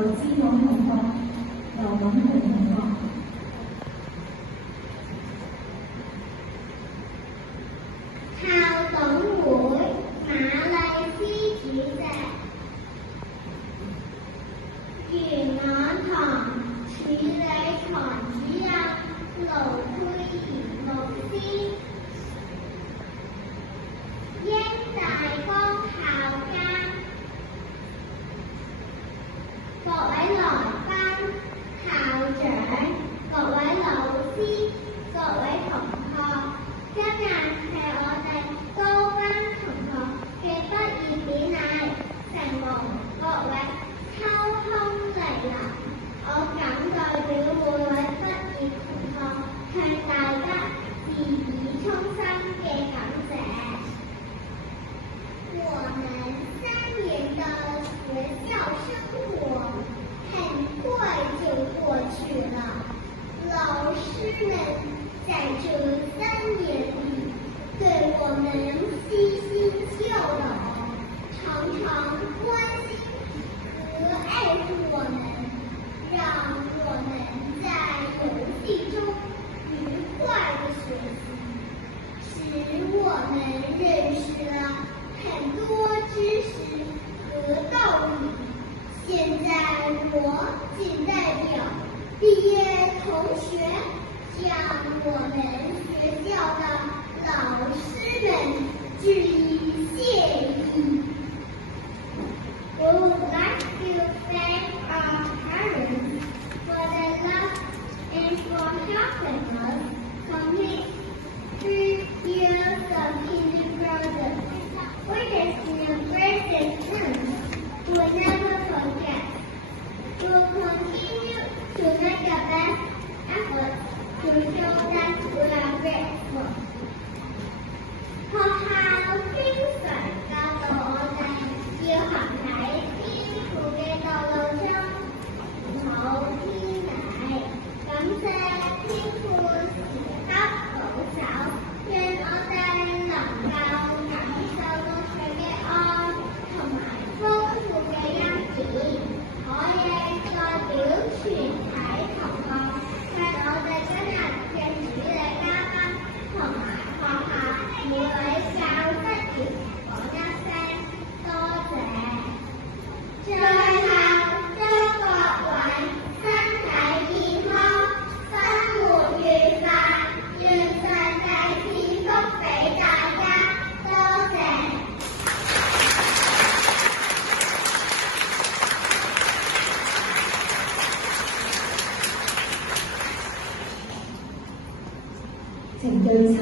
劉志勇同學、劉敏婷同學。校董會馬麗斯主席，元朗堂處理堂主任盧佩賢牧師，英大江校監，各位來賓、校長、各位老師、各位同學，今日係我哋高班同學嘅畢業典禮，承蒙各位抽空嚟臨，我謹代表每位畢業同學向大家致以衷心嘅感謝。我們3年的學校生活很快就過去了，老師們在這3年裡對我們悉心教導，常常關心和愛護我們，讓我們在遊戲中愉快地學習，使我們認識了很多知識和道理。現在我謹代表畢業同學向我們學校的老師們致以謝意。We would like to thank our parents for their love and for helping us complete 3 years of kindergarten. Witnessing a great experience we'll never forget. We'll continue to make the best effort to show that we are grateful. 學校經常教導我哋要行喺天父嘅道路中，唔好偏離。感謝天父時刻保守，讓我哋能夠感受到佢嘅愛同埋豐富嘅恩典，可以代表全體同學向我哋今日嘅主禮嘉賓同埋學校每位教職員講一聲多謝。最後祝各位身體健康，生活愉快，願上帝賜福俾大家，多謝。程序7